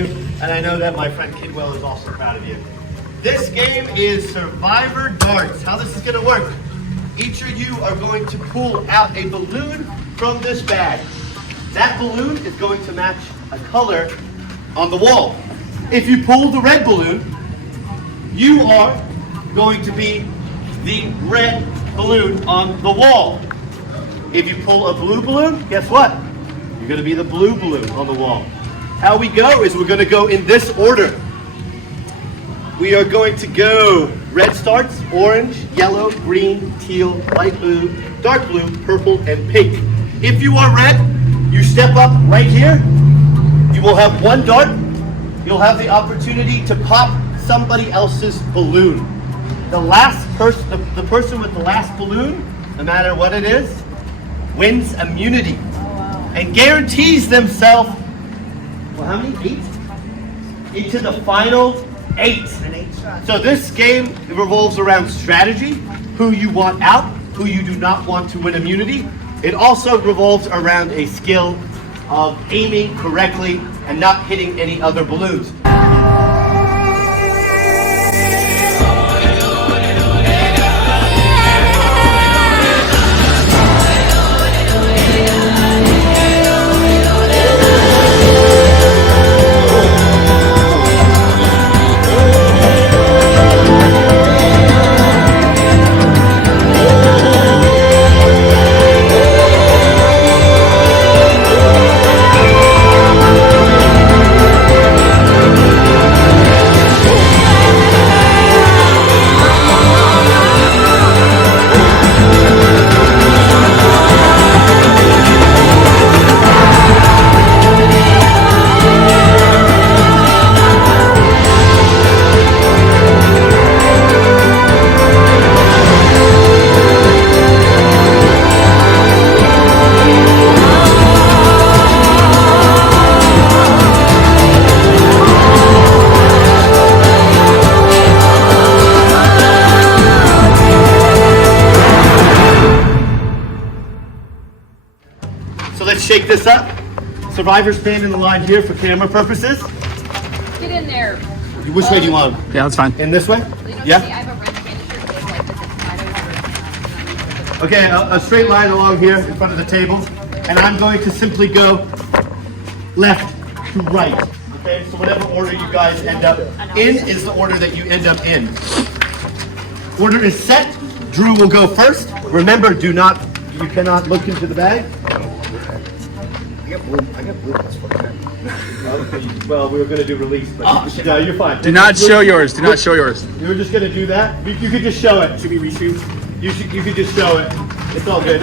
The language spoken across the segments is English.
you, and I know that my friend Kidwell is also proud of you. This game is Survivor Darts. How this is going to work. Each of you are going to pull out a balloon from this bag. That balloon is going to match a color on the wall. If you pull the red balloon, you are going to be the red balloon on the wall. If you pull a blue balloon, guess what? You're going to be the blue balloon on the wall. How we go is we're going to go in this order. We are going to go red starts, orange, yellow, green, teal, light blue, dark blue, purple, and pink. If you are red, you step up right here. You will have one dart. You'll have the opportunity to pop somebody else's balloon. The last person, the person with the last balloon, no matter what it is, wins immunity and guarantees themselves, well, how many? 8? Into the final 8. So this game revolves around strategy, who you want out, who you do not want to win immunity. It also revolves around a skill of aiming correctly and not hitting any other balloons. So let's shake this up. Survivors stand in the line here for camera purposes. Get in there. Which way do you want them? Yeah, that's fine. In this way? Yeah? I have a red candy shirt. Okay, a straight line along here in front of the table. And I'm going to simply go left to right. Okay, so whatever order you guys end up in is the order that you end up in. Order is set. Drew will go first. Remember, you cannot look into the bag. I got blue plus 4. Okay, well, we were going to do release, but no, you're fine. Do not show yours. Do not show yours. You were just going to do that? You could just show it. Should we reshoot? You could just show it. It's all good.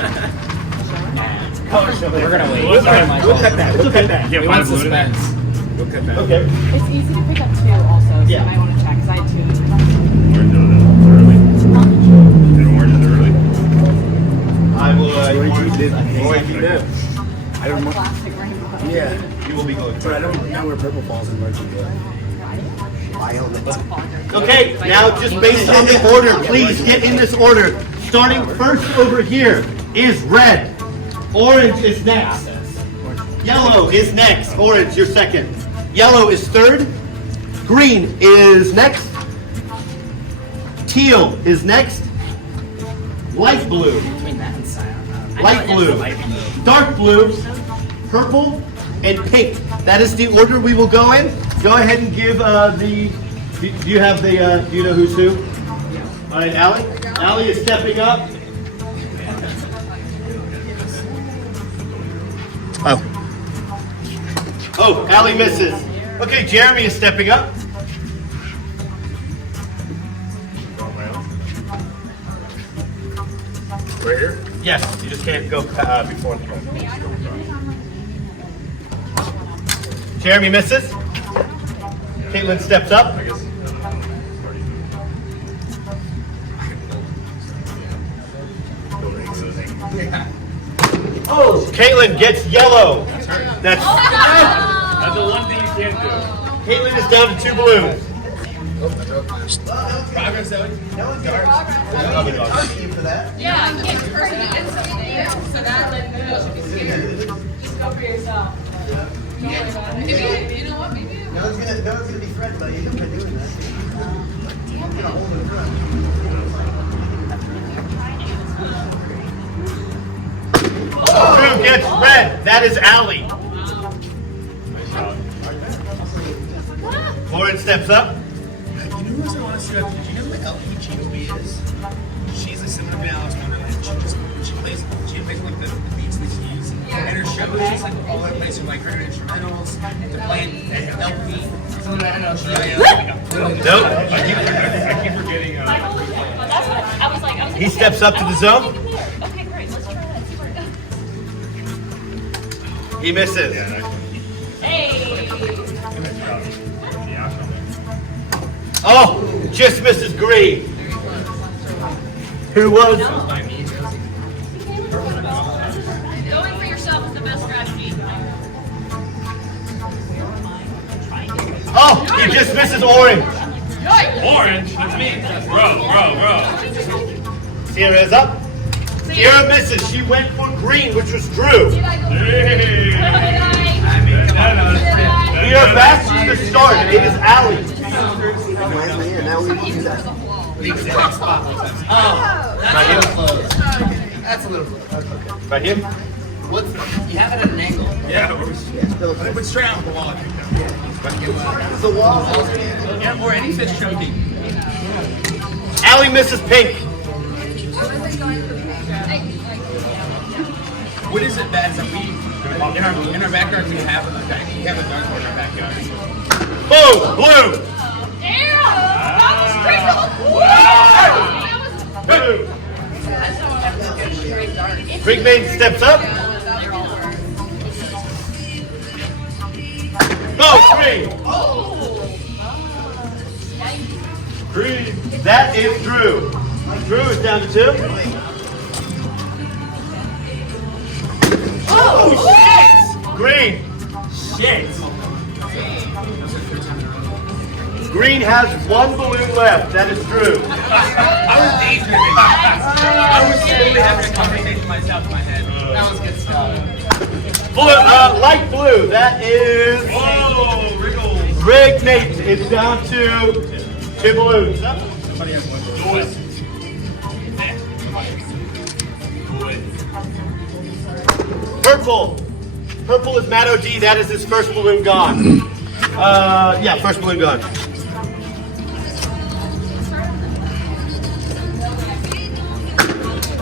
We're gonna wait. We'll cut that. We'll cut that. Yeah, we want suspense. We'll cut that. Okay. It's easy to pick up 2 also, so Yeah. you might want to check, because I had 2. Orange is early. I will. I don't know. Plastic rainbow. Yeah. You will be going. But I don't know where purple falls in Virgin. Okay, now just based on the order, please get in this order. Starting first over here is red. Orange is next. Yellow is next. Orange, you're second. Yellow is third. Green is next. Teal is next. Light blue. Between that and cyan. Light blue. Dark blue. Purple. And pink. That is the order we will go in. Go ahead and give do you have the, do you know who's who? Yeah. All right, Allie? Allie is stepping up. Oh. Oh, Allie misses. Okay, Jeremy is stepping up. Right here? Yes, you just can't go before the goal. Jeremy misses. Caitlin steps up. Oh, Caitlin gets yellow. That's the one thing you can't do. Caitlin is down to 2 balloons. Progress, Ellie. Yeah, you can't person against something, so that should be scary. Just go for yourself. Maybe, you know what, maybe No one's gonna be threatened by you by doing that. I'm gonna hold it front. Drew gets red. That is Allie. Lauren steps up. You know who else I want to see? Did you know what LPGOB is? She's a similar balance wonderland. She plays like the beats that she uses. And her show is just like all over the place from like her instrumentals to playing LP. Nope. I keep forgetting. That's what I was like. He steps up to the zone. Okay, great. Let's try that. See where it goes. He misses. Hey. Oh, just misses green. Who was? Going for yourself is the best strategy. Oh, he just misses orange. Orange? That's me. Bro. Sierra is up. Sierra misses. She went for green, which was Drew. Hey. We are back to the start. It is Allie. That's a little close. By him? You have it at an angle. Yeah. But straight out the wall. The wall. Yeah, or any fish choking. Allie misses pink. What is it that we in our backyard we have a dartboard in our backyard? Boom, blue. That was straight to the Boom. Big main steps up. Go, green. Green. That is Drew. Drew is down to 2. Oh, shit! Green. Shit. Green has 1 balloon left. That is Drew. I was daydreaming. I was literally having a conversation myself in my head. That was good stuff. Blue, light blue. That is Whoa, Wriggles. Rig Nate. It's down to 2 balloons. Somebody has one. Do it. Purple. Purple is Matt OG. That is his first balloon gone. Yeah, first balloon gone.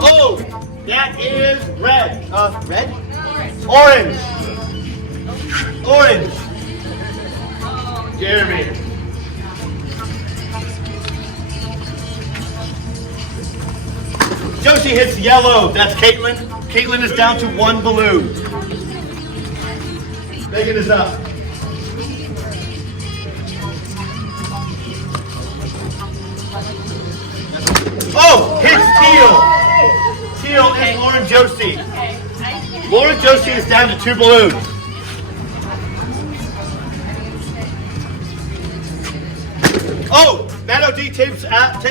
Oh, that is red. Red? Orange. Orange. Jeremy. Josie hits yellow. That's Caitlin. Caitlin is down to 1 balloon. Megan is up. Oh, hits teal. Teal is Lauren Josie. Lauren Josie is down to 2 balloons. Oh, Matt OD takes out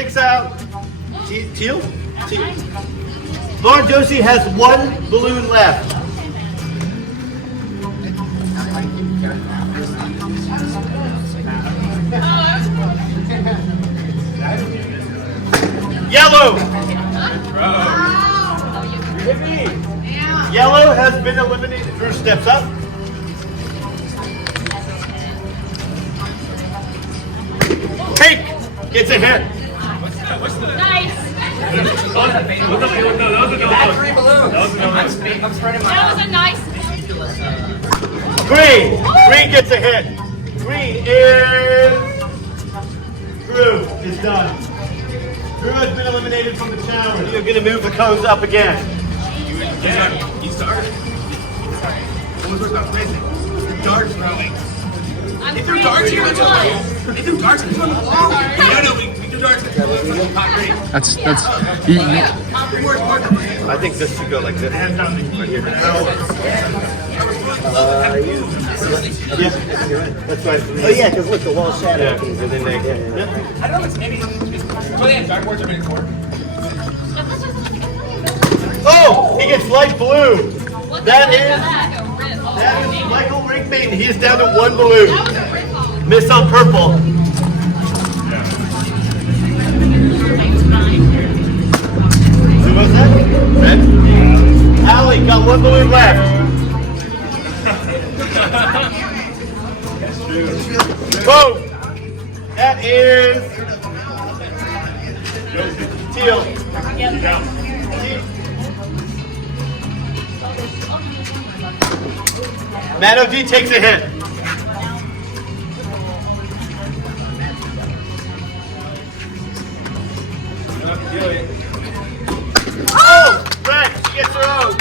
Teal? Teal. Lauren Josie has 1 balloon left. Yellow. Yellow has been eliminated. Drew steps up. Pink gets a hit. Nice. I'm spreading my That was a nice. Green. Green gets a hit. Green is Drew is done. Drew has been eliminated from the challenge. You're going to move the cones up again. You started. What was about crazy? The dart throwing. They threw darts here on the wall. They threw darts on the wall. No, we threw darts on the hot green. That's. I think this should go like this. Right here. Yeah, that's right. Oh yeah, because look, the wall shadow. Yeah, and then they, I don't know, it's maybe. Well, they have dartboards are made for. oh, he gets light blue. That is That Michael Rinkmain. He is down to 1 balloon. was a rip off. Miss on purple. Who was that? Red? Allie, got one balloon left. Boom! That is teal. Matt O.D. takes a hit. Oh! Red, she gets her own.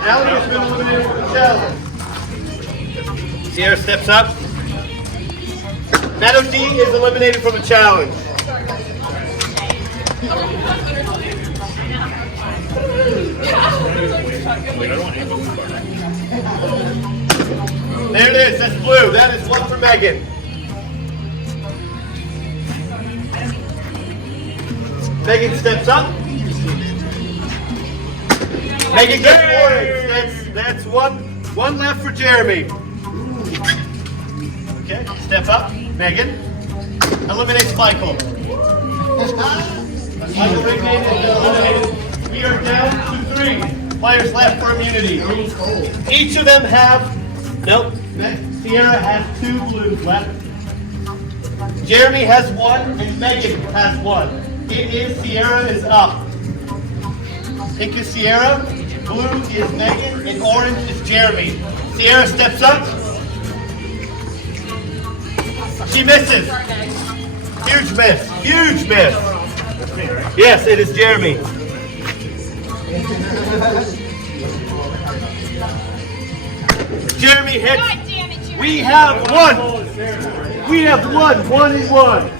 Allie has been eliminated from the challenge. Sierra steps up. Matt O.D. is eliminated from the challenge. There it is, that's blue. That is one for Megan. Megan steps up. Megan gets orange. That's one left for Jeremy. Okay, step up. Megan eliminates Michael. Michael eliminated. We are down to 3 players left for immunity. Each of them have, nope, Sierra has 2 blues left. Jeremy has 1 and Megan has 1. It is Sierra is up. Pink is Sierra, blue is Megan, and orange is Jeremy. Sierra steps up. She misses. Huge miss. Huge miss. Yes, it is Jeremy. Jeremy hits. God damn it, Jeremy. We have 1. We have 1 and 1.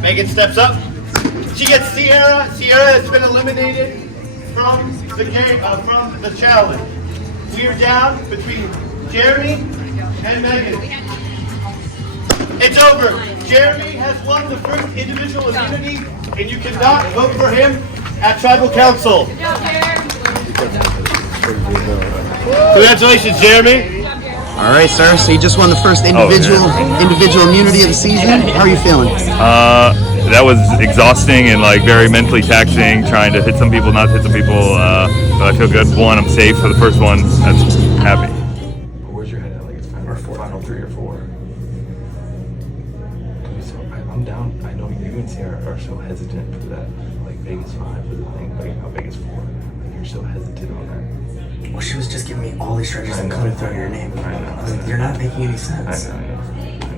Megan steps up. She gets Sierra. Sierra has been eliminated from the game, from the challenge. We are down between Jeremy and Megan. It's over. Jeremy has won the first individual immunity, and you cannot vote for him at Tribal Council. Congratulations, Jeremy. All right, sir. So you just won the first individual immunity of the season. How are you feeling? That was exhausting and like very mentally taxing, trying to hit some people, not hit some people. But I feel good. One, I'm safe for the first one. That's happy. Where's your head at? Like it's final 3 or 4. So I'm down. I know you and Sarah are so hesitant for that. Like Vegas 5 for the thing. Like how Vegas 4. Like you're so hesitant on that. Well, she was just giving me all these strategies and couldn't throw your name. I was like, you're not making any sense. I know.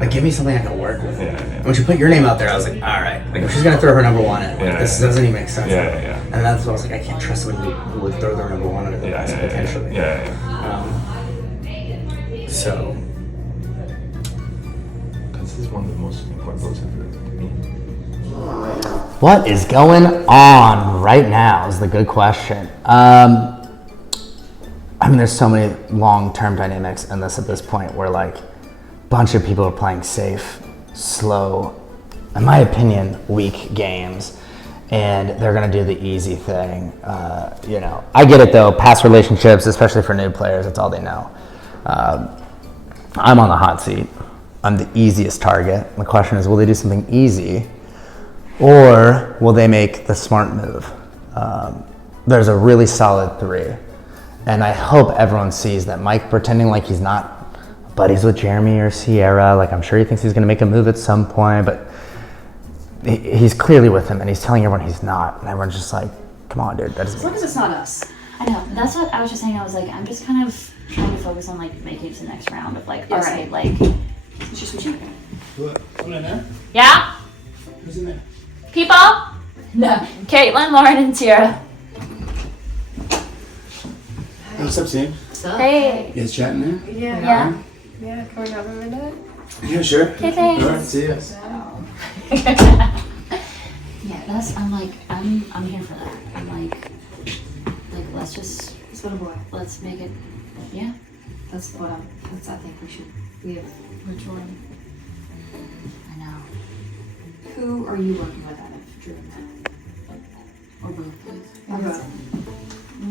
Like, give me something I can work with. Yeah. When she put your name out there, I was like, all right. Like, if she's gonna throw her number 1 in, like, this doesn't even make sense. Yeah. And that's what I was like, I can't trust somebody who would throw their number 1 under the bus potentially. So. This is one of the most important votes for me. What is going on right now is the good question. I mean, there's so many long-term dynamics in this point where like a bunch of people are playing safe, slow, in my opinion, weak games, and they're gonna do the easy thing. You know, I get it though. Past relationships, especially for new players, that's all they know. I'm on the hot seat. I'm the easiest target. The question is, will they do something easy, or will they make the smart move? There's a really solid 3. And I hope everyone sees that Mike pretending like he's not buddies with Jeremy or Sierra. Like, I'm sure he thinks he's going to make a move at some point, but he's clearly with him, and he's telling everyone he's not. And everyone's just like, come on, dude. That doesn't as long as it's not us. I know. That's what I was just saying. I was like, I'm just kind of trying to focus on like making it to the next round of like, all right, like, it's just me. Someone in there? Yeah? Who's in there? People? No. Caitlin, Lauren, and Tierra. What's up, Sam? Hey. You guys chatting there? Yeah. Yeah, can we have a minute? Yeah, sure. Okay, thanks. All right, see ya. Yeah, that's. I'm like, I'm here for that. I'm like, let's just. Let's go to boy. Let's make it. Yeah. That's what I think we should. We have which one? I know. Who are you working with out of Drew and Matt? Or both, please? Or both.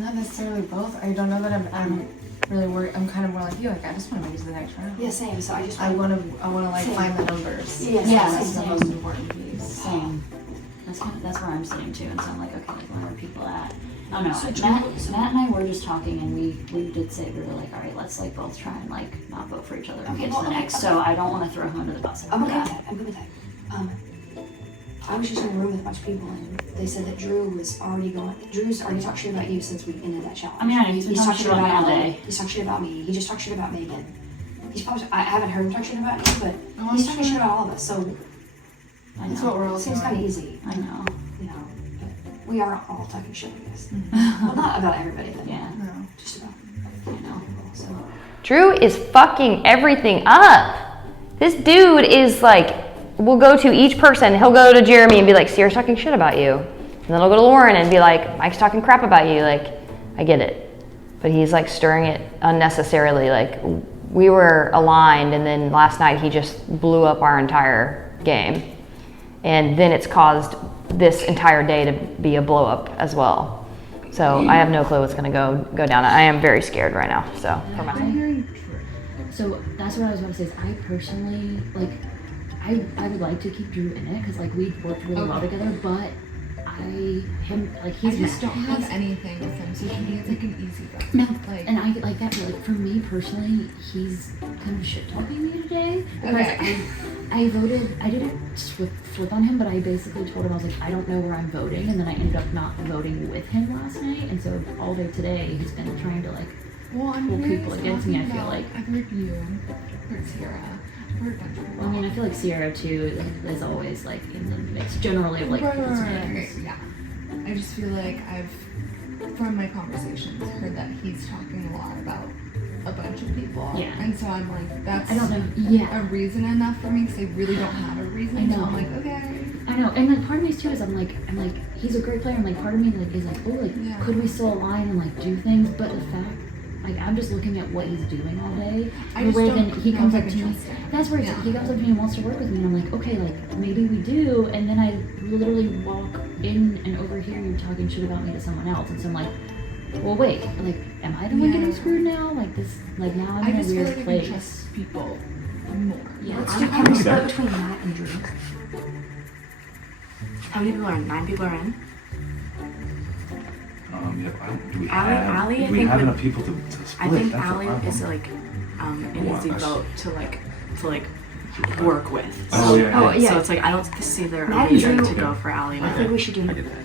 Not necessarily both. I don't know that I'm really worried. I'm kind of more like you. Like I just want to make it to the next round. Yeah, same. So I want to like Same. find the numbers. Yeah, that's same. the most important piece. Same. That's where I'm sitting too, and so I'm like, okay, like where are people at? I don't know. Matt and I were just talking, and we did say we were like, all right, let's like both try and like not vote for each other and get to the next. So I don't want to throw him under the bus. I'm okay with that. I'm good with that. I was just in a room with a bunch of people, and they said that Drew's already talked shit about you since we ended that challenge. I mean, I know he's talked shit about me all day. He's talked shit about me. He just talked shit about Megan. He's probably, I haven't heard him talk shit about you, but he's talking shit about all of us. So That's what we're all seems doing. kind of easy. I know. You know, but we are all talking shit, I guess. Well, not about everybody, but Yeah. just about. I know. So. Drew is fucking everything up. This dude is like, we'll go to each person. He'll go to Jeremy and be like, Sierra's talking shit about you. And then he'll go to Lauren and be like, Mike's talking crap about you. Like, I get it. But he's like stirring it unnecessarily. Like, we were aligned, and then last night he just blew up our entire game. And then it's caused this entire day to be a blow up as well. So I have no clue what's gonna go down. I am very scared right now. So for my So that's what I was about to say. Is I personally like, I would like to keep Drew in it because like we worked really well together, but I just don't have anything with him, so to me it's like an easy vote. No, Like, and I like that. But like for me personally, he's kind of shit talking me today because Okay. I voted. I didn't flip on him, but I basically told him I was like, I don't know where I'm voting, and then I ended up not voting with him last night, and so all day today he's been trying to like I'm pull very people against me. I feel about- like. I've heard you, I've heard Sierra, I've heard a bunch of people. I mean, I feel like Sierra too is always like in the mix generally of like people's names. Yeah. I just feel like I've, from my conversations, heard that he's talking a lot about a bunch of people. Yeah. And so I'm like, that's I don't know. Yeah. a reason enough for me because I really don't have a reason. I know. So I'm like, okay. I know, and like part of me too is I'm like he's a great player, and like part of me like is like, oh, like Yeah. could we still align and like do things? But the fact, like I'm just looking at what he's doing all day. I just where don't then he know comes if I up to can me. trust him. That's where Yeah. he comes up to me and wants to work with me, and I'm like, okay, like maybe we do. And then I literally walk in and overhear you talking shit about me to someone else, and so I'm like, well, wait, like am I the one Yeah. getting screwed now? Like this, like now I'm I in a just feel weird like I place. can trust people more. Yeah, Let's I'm do kind of split between Matt and Drew. How many people are in? 9 people are in? Do we Allie, do I we think have would- enough people to split? I think That's the Allie problem. is like an Well, easy that's- vote to work with. Oh, So, yeah, yeah. yeah. So it's like I don't see there Matt a and reason Drew- to go for Allie. I think we should do. I get that.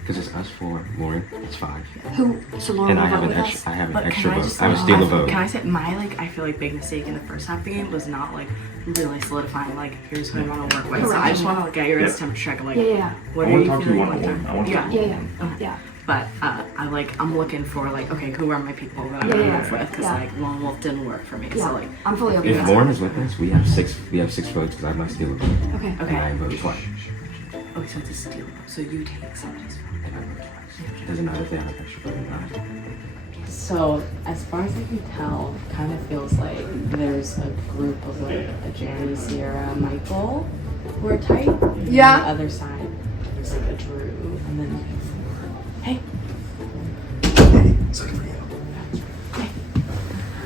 Because it's us four, Lauren, it's 5. Who? So Lauren And will I have vote an with extra, us? I have an But extra can I vote. just I would say, steal a vote. Can I say my I feel like big mistake in the first half of the game was not like really solidifying like here's who I want to work with. So I just want to get your Yeah. temperature check. Like, Yeah. what I are wanna you talk to you feeling? one-on-one. I wanna yeah. talk to you. Yeah. But I'm looking for like, okay, who are my people that I'm Yeah, gonna yeah, work with? Because yeah. like Lone Wolf didn't work for me. Yeah. So like, I'm fully open If with Lauren that. is with us, we have 6 votes because I must steal a vote. Okay. okay, And I vote twice. okay, so it's a steal. So you take somebody's vote. And I vote twice. It doesn't matter if they have an extra vote or not. So, as far as I can tell, it kind of feels like there's a group of like a Jeremy, Sierra, Michael who are tight. And Yeah. On the other side, there's like a Drew, and then like a 4. Hey, So for you.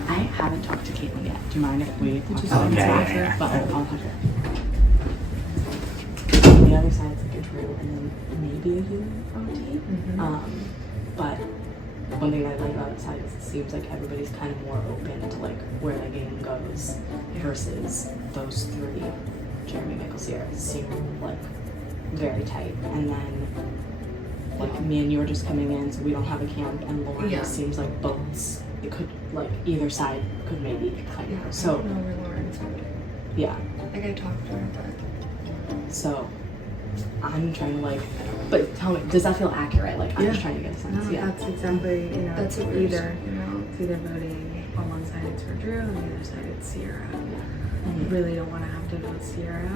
I haven't talked to Caitlin yet. Do you mind if we talk Oh, about yeah, after? yeah. But I'll have her. on the other side it's like a Drew, and then maybe a human OT. But one thing I like about the side is it seems like everybody's kind of more open to like where the game goes versus those 3, Jeremy, Michael, Sierra, seem like very tight. And then like me and you are just coming in, so we don't have a camp, and Lauren Yeah. seems like boats. It could like either side could maybe fight her. I So don't know where Lauren's going. yeah, Like I talked to her, but so I'm trying to like, but tell me, does that feel accurate? Like I'm just trying to get a sense. No, Yeah. that's exactly, That's what it's we're either, it's either voting on one side it's for Drew and the other side it's Sierra. I really don't want to have to vote Sierra.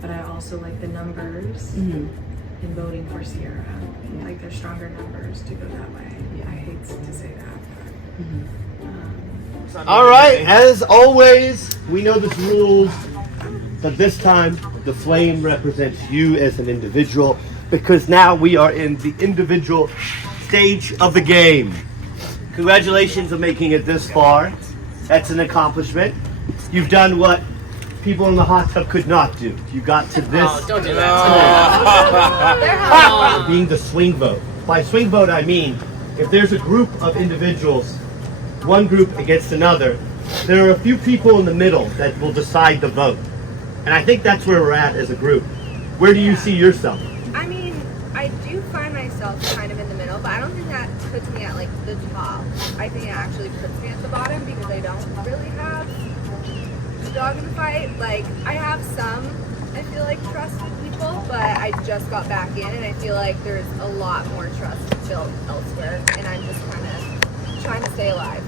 But I also like the numbers in voting for Sierra. Like there's stronger numbers to go that way. I hate to say that, but All right, as always, we know this rules, but this time the flame represents you as an individual. because now we are in the individual stage of the game. Congratulations on making it this far. That's an accomplishment. You've done what people in the hot tub could not do. You got to this. Oh, don't do that. Being the swing vote. By swing vote, I mean if there's a group of individuals, one group against another, there are a few people in the middle that will decide the vote. And I think that's where we're at as a group. Where do you see yourself? I mean, I do find myself kind of in the middle, but I don't think that puts me at like the top. I think it actually puts me at the bottom because I don't really have a dog in the fight. Like, I have some, I feel like, trust with people, but I just got back in and I feel like there's a lot more trust built elsewhere, and I'm just kind of trying to stay alive.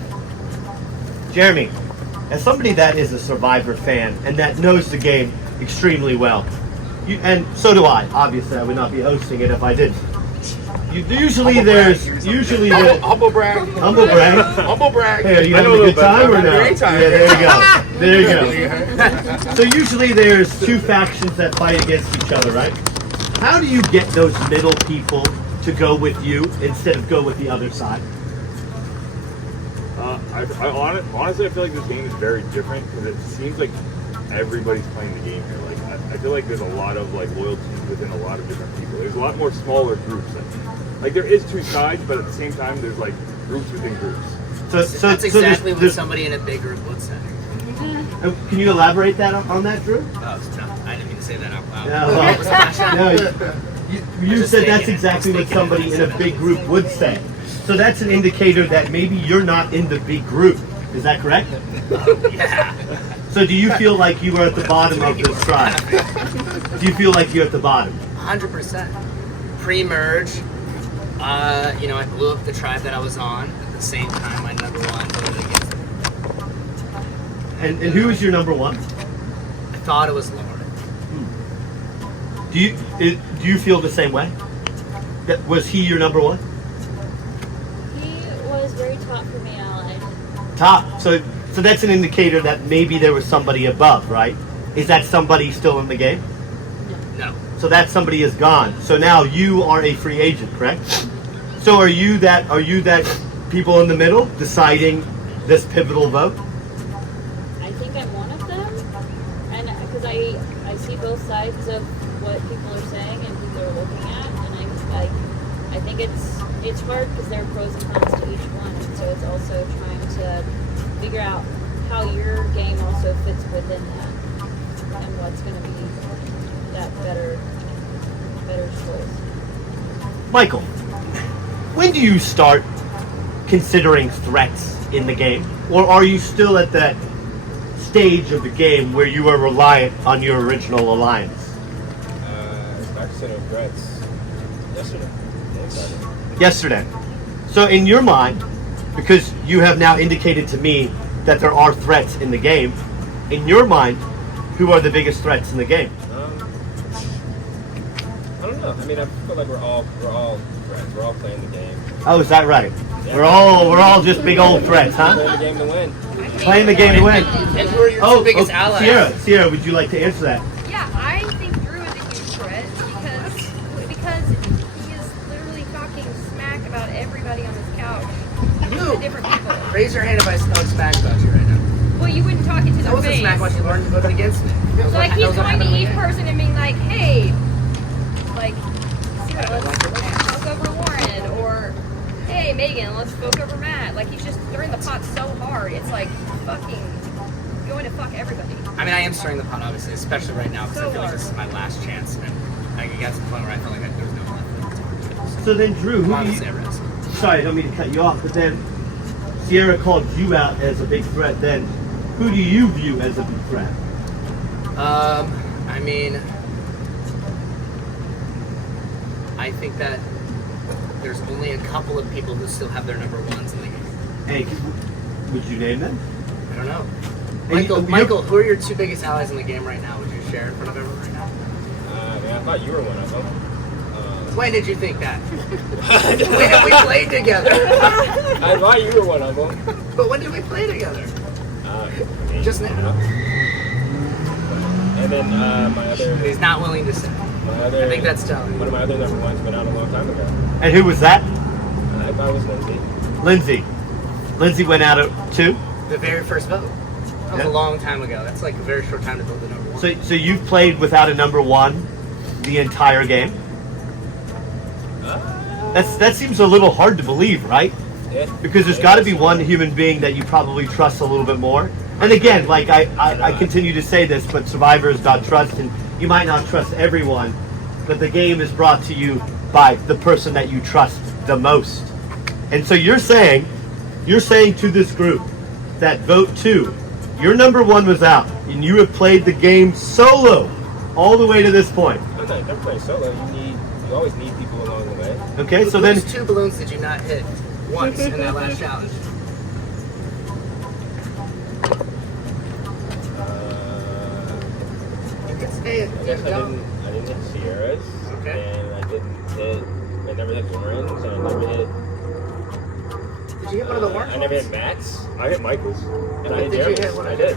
Jeremy, as somebody that is a Survivor fan and that knows the game extremely well, and so do I. Obviously, I would not be hosting it if I didn't. Usually there's humble brag. Humble brag. Humble brag. Hey, are you having a good time or no? Great time. Yeah, there you go. There you go. So usually there's two factions that fight against each other, right? How do you get those middle people to go with you instead of go with the other side? Honestly, I feel like this game is very different because it seems like everybody's playing the game here. Like I feel like there's a lot of like loyalty within a lot of different people. There's a lot more smaller groups. Like there is two sides, but at the same time, there's like groups within groups. So that's exactly what somebody in a big group would say. Can you elaborate that on that, Drew? Oh, it's tough. I didn't mean to say that out loud. No, you said that's exactly what somebody in a big group would say. So that's an indicator that maybe you're not in the big group. Is that correct? Yeah. So do you feel like you are at the bottom of this tribe? Do you feel like you're at the bottom? 100%. Pre-merge, I blew up the tribe that I was on. At the same time, my number one voted against it. And who is your number one? I thought it was Lauren. Do you feel the same way? Was he your number one? He was very top for me, Alan. Top. So that's an indicator that maybe there was somebody above, right? Is that somebody still in the game? No. So that somebody is gone. So now you are a free agent, correct? So are you that people in the middle deciding this pivotal vote? I think I'm one of them, and because I see both sides of what people are saying and people are looking at, and I think it's hard because there are pros and cons to each one, and so it's also trying to figure out how your game also fits within that and what's going to be that better choice. Michael, when do you start considering threats in the game? Or are you still at that stage of the game where you are reliant on your original alliance? I consider threats Yesterday. So in your mind, because you have now indicated to me that there are threats in the game, in your mind, who are the biggest threats in the game? I don't know. I mean, I feel like we're all friends. We're all playing the game. Oh, is that right? Yeah. We're all just big old threats, huh? Playing the game to win. Playing the game to win. And who are your biggest allies? Sierra, would you like to answer that? Yeah, I think Drew is a huge threat because he is literally talking smack about everybody on this couch. You. Different people. Raise your hand if I spoke smack about you right now. Well, you wouldn't talk it to That their wasn't face. smack what you learned to vote against me. So like he's going to each person and being like, hey, like, let's fuck over Lauren, or hey, Megan, let's fuck over Matt. Like he's just stirring the pot so hard. It's like fucking going to fuck everybody. I mean, I am stirring the pot, obviously, especially right now, because I feel like this is my last chance. And I got to the point where I felt like there was no left. So then, Drew, sorry, I don't mean to cut you off, but then Sierra called you out as a big threat. Then, who do you view as a big threat? I mean, I think that there's only a couple of people who still have their number ones in the game. Hey, would you name them? I don't know. And Michael, who are your two biggest allies in the game right now? Would you share in front of everyone right now? Man, I thought you were one of them. When did you think that? When did we play together? I thought you were one of them. But when did we play together? Just now. And then my other... He's not willing to say. I think that's telling. One of my other number ones went out a long time ago. And who was that? I thought it was Lindsay. Lindsay went out at 2? The very first vote. That was a long time ago. That's like a very short time to build the number 1. So you've played without a number 1 the entire game? That seems a little hard to believe, right? Yeah. Because there's got to be one human being that you probably trust a little bit more. And again, like I continue to say this, but Survivor is about trust, and you might not trust everyone, but the game is brought to you by the person that you trust the most. And so you're saying to this group that vote 2, your number 1 was out, and you have played the game solo all the way to this point. No, you never play solo. You always need people along the way. Okay, so then Whose 2 balloons did you not hit once in that last challenge? You can stay I guess I didn't hit Sierra's. Okay. And I never hit Lauren's, and I never hit. Did you hit one of the orange I never hit Matt's. I hit Michael's. And I hit Did you Jeremy's. hit one I of did.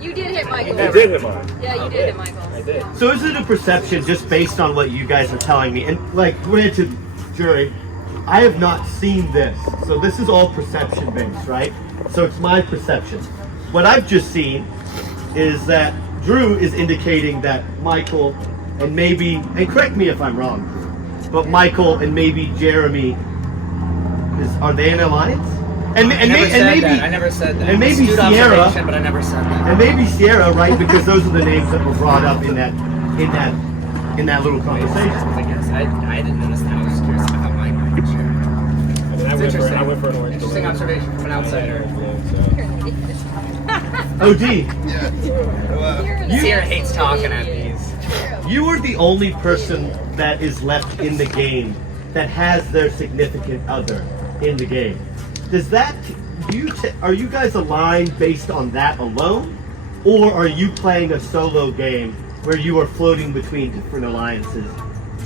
You did hit Michael. I did hit mine. Yeah, you did hit Michael. I did. So is it a perception just based on what you guys are telling me? And like, granted, jury, I have not seen this. So this is all perception based, right? So it's my perception. What I've just seen is that Drew is indicating that Michael and maybe, and correct me if I'm wrong, but Michael and maybe Jeremy, are they in alliance? I never said that. And maybe Astute Sierra, observation, but I never said that. and maybe Sierra, right? Because those are the names that were brought up in that little conversation. I guess I didn't notice that. I was just curious about how Mike would share. I mean, I went for an orange. Interesting observation from an outsider. OD. Sierra hates talking at these. You are the only person that is left in the game that has their significant other in the game. Does that, are you guys aligned based on that alone? Or are you playing a solo game where you are floating between different alliances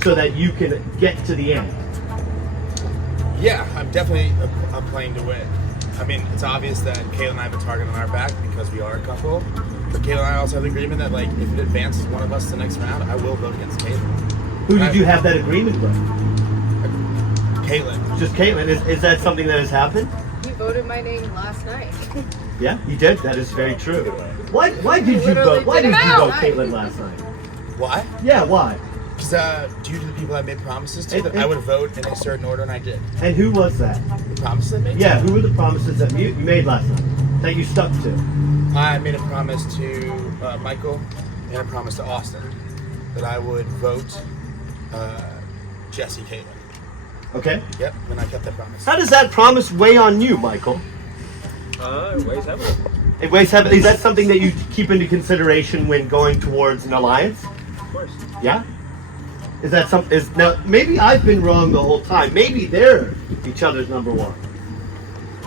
so that you can get to the end? Yeah, I'm definitely playing to win. I mean, it's obvious that Kayla and I have a target on our back because we are a couple. But Kayla and I also have the agreement that, like, if it advances one of us to the next round, I will vote against Kayla. Who did you have that agreement with? Caitlin. Just Caitlin. Is that something that has happened? You voted my name last night. Yeah, you did. That is very true. Why did you vote? Why did you vote Caitlin last night? Why? Yeah, why? Because due to the people I made promises to, that I would vote in a certain order, and I did. And who was that? The promises I made? Yeah, who were the promises that you made last night that you stuck to? I made a promise to Michael and a promise to Austin that I would vote Jesse Caitlin. Okay. Yep, and I kept that promise. How does that promise weigh on you, Michael? It weighs heavily. It weighs heavily. Is that something that you keep into consideration when going towards an alliance? Of course. Yeah. Is that something? Now maybe I've been wrong the whole time. Maybe they're each other's number 1.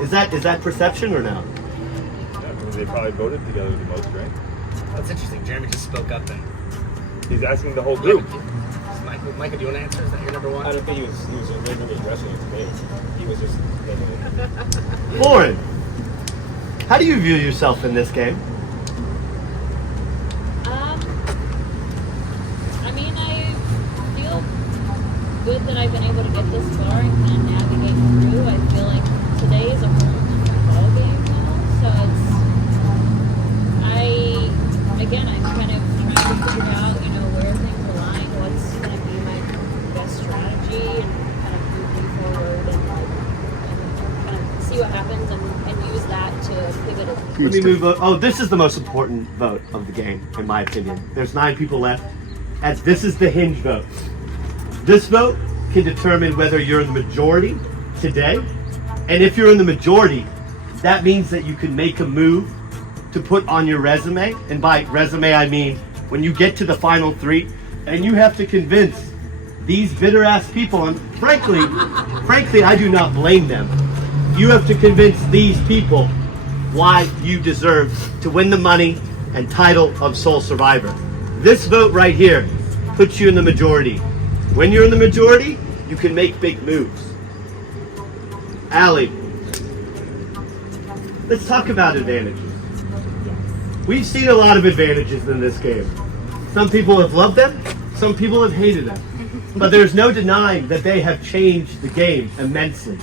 Is that perception or no? Yeah, because they probably voted together the most, right? That's interesting. Jeremy just spoke up and he's asking the whole group. Michael, do you want to answer? Is that your number 1? I don't think he was really addressing it to me. He was just thinking. Lauren, how do you view yourself in this game? I mean, I feel good that I've been able to get this far and kind of navigate through. I feel like today is a whole different ball game now. So I'm kind of trying to figure out, where things align, what's going to be my best strategy, and kind of moving forward and kind of see what happens and use that to pivot it. Let me move. Oh, this is the most important vote of the game, in my opinion. There's 9 people left. As this is the hinge vote. This vote can determine whether you're in the majority today, and if you're in the majority, that means that you can make a move to put on your resume. And by resume, I mean when you get to the final 3, and you have to convince these bitter ass people. And frankly, I do not blame them. You have to convince these people why you deserve to win the money and title of Sole Survivor. This vote right here puts you in the majority. When you're in the majority, you can make big moves. Allie, let's talk about advantages. We've seen a lot of advantages in this game. Some people have loved them, Some people have hated them. But there's no denying that they have changed the game immensely.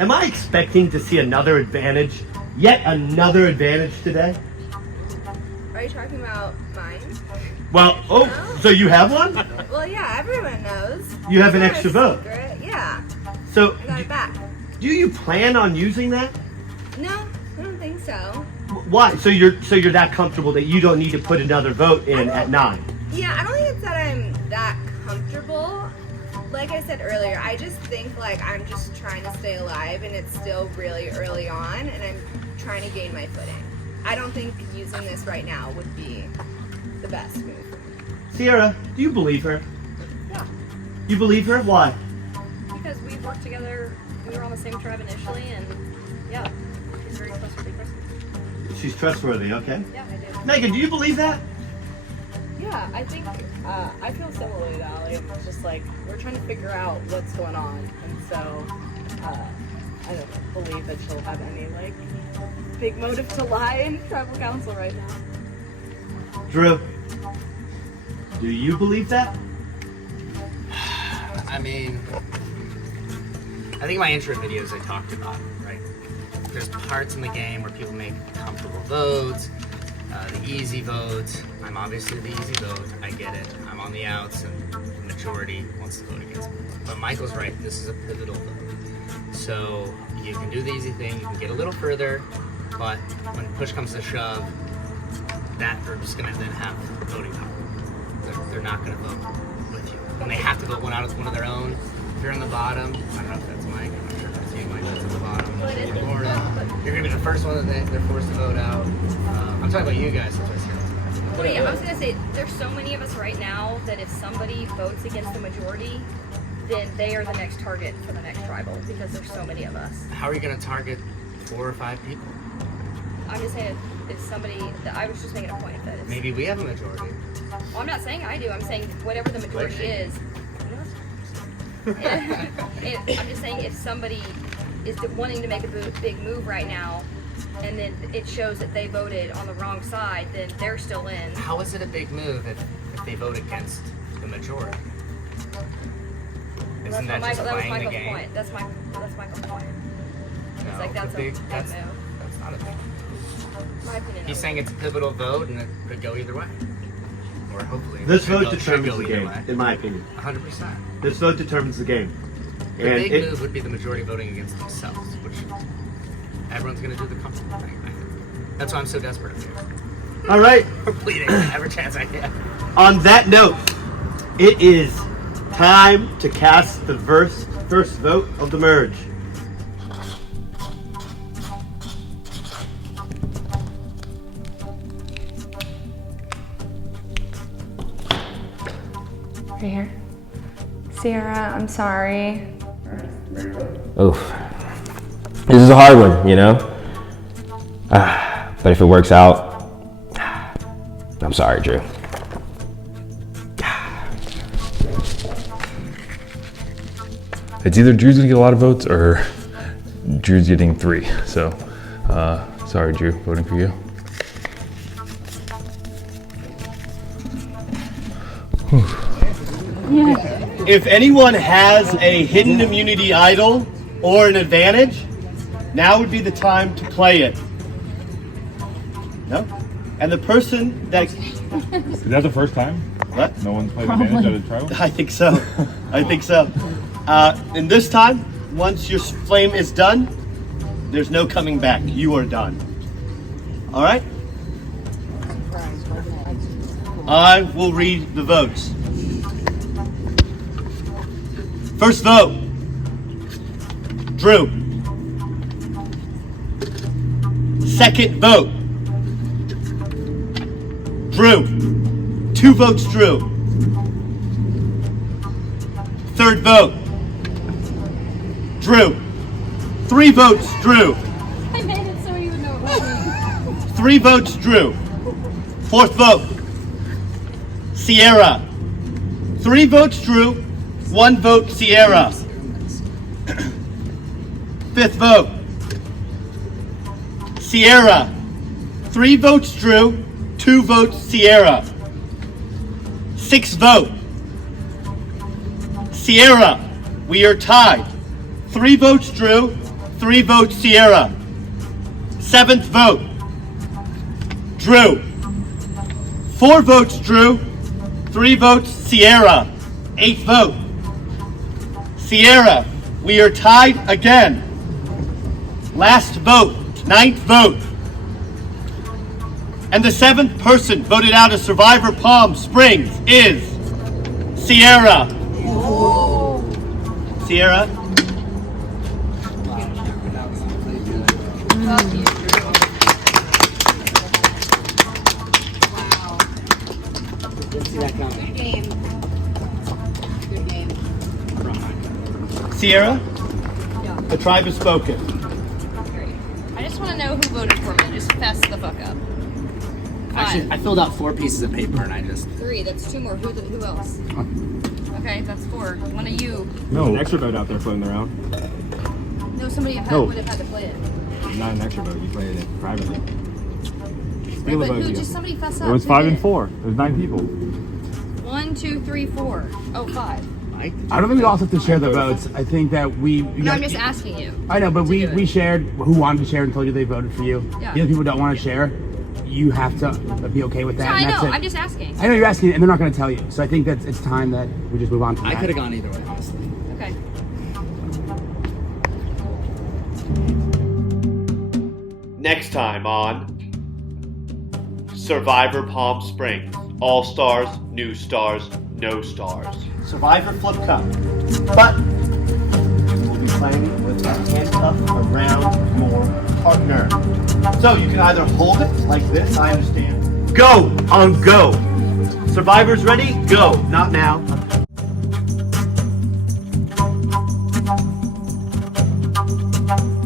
Am I expecting to see another advantage? Yet another advantage today? Are you talking about mine? Well, so you have one? Well, yeah, everyone knows. You have an It's extra not a vote. secret. Yeah. So, I got it back. do you plan on using that? No, I don't think so. Why? So you're that comfortable that you don't need to put another vote in at 9? Yeah, I don't think it's that I'm that comfortable. Like I said earlier, I just think like I'm just trying to stay alive and it's still really early on and I'm trying to gain my footing. I don't think using this right now would be the best move. Sierra, do you believe her? Yeah. You believe her? Why? Because we worked together, we were on the same tribe initially, and yeah, she's very trustworthy person. She's trustworthy, okay. Yeah, I do. Megan, do you believe that? Yeah, I think, I feel similarly to Allie. It's just like, we're trying to figure out what's going on, and so, I don't believe that she'll have any, like, big motive to lie in tribal council right now. Drew, do you believe that? I mean, I think in my intro videos I talked about it, right? There's parts in the game where people make comfortable votes, the easy votes. I'm obviously the easy vote, I get it. I'm on the outs and the majority wants to vote against me. But Michael's right, this is a pivotal vote. So you can do the easy thing, you can get a little further, but when push comes to shove, that group's gonna then have voting power. They're not gonna vote with you. When they have to vote one of their own, if you're on the bottom, I don't know if that's Mike, I'm not sure if that's you, Mike, that's at the bottom. Lauren, you're gonna be the first one that they're forced to vote out. I'm talking about you guys, since I was here. Well, yeah, I was gonna say, there's so many of us right now that if somebody votes against the majority, then they are the next target for the next tribal because there's so many of us. How are you gonna target 4 or 5 people? I'm just saying if somebody, I was just making a point that it's, Maybe we have a majority. well, I'm not saying I do, I'm saying whatever the majority is. I'm just saying if somebody is wanting to make a big move right now, and then it shows that they voted on the wrong side, then they're still in. How is it a big move if they vote against the majority? Isn't that just that was playing the Michael's game? point. That's Michael's point. No, It's like that's a big move. that's not a big move. My opinion. He's saying it's a pivotal vote and it could go either way. Or hopefully. This it should vote go determines the either game, way. in my opinion. 100%. This vote determines the game. The big move would be the majority voting against themselves, which everyone's going to do the comfortable thing, I think. That's why I'm so desperate up here. All right. I'm pleading every chance I get. On that note, it is time to cast the first vote of the merge. Right here. Sierra, I'm sorry. Oof. This is a hard one, you know? But if it works out, I'm sorry, Drew. It's either Drew's gonna get a lot of votes or Drew's getting 3. So, sorry, Drew, voting for you. If anyone has a hidden immunity idol or an advantage, now would be the time to play it. No? And the person that... Is that the first time? What? No one's played advantage at a trial? I think so. I think so. And this time, once your flame is done, there's no coming back. You are done. All right? I will read the votes. First vote, Drew. Second vote, Drew. 2 votes, Drew. Third vote, Drew. 3 votes, Drew. I made it so you would know it was me. 3 votes, Drew. Fourth vote, Sierra. 3 votes, Drew. 1 vote, Sierra. Fifth vote, Sierra. 3 votes, Drew. 2 votes, Sierra. Sixth vote, Sierra, we are tied. 3 votes Drew, 3 votes Sierra. 7th vote, Drew. 4 votes Drew, 3 votes Sierra. 8th vote, Sierra, we are tied again. Last vote, 9th vote. And the 7th person voted out of Survivor Palm Springs is Sierra. Sierra? Good game. Good game. Sierra? The tribe has spoken. I just want to know who voted for me. Just fess the fuck up. Actually, I filled out 4 pieces of paper and I just. 3. That's 2 more. Who else? Okay, that's 4. One of you. No, an extra vote out there floating around. No, somebody No. would have had to play it. Not an extra vote. You played it privately. Right, but who? Just somebody fess up. It was Who 5 did and it? 4. There's 9 people. 1, 2, 3, 4. Oh, 5. I don't think we all have to share the votes. I think that we. No, I'm just asking you. I know, but to we do it. we shared who wanted to share and told you they voted for you. Yeah. The other people don't want to share. You have to be okay with that. Yeah, I and that's know. it. I'm just asking. I know you're asking, and they're not going to tell you. So I think that it's time that we just move on to I that. could have gone either way, honestly. Okay. Next time on Survivor Palm Springs. All stars, new stars, no stars. Survivor Flip Cup. But we'll be playing with a handcuff around your partner. So you can either hold it like this, I understand. Go on go. Survivors ready? Go. Not now.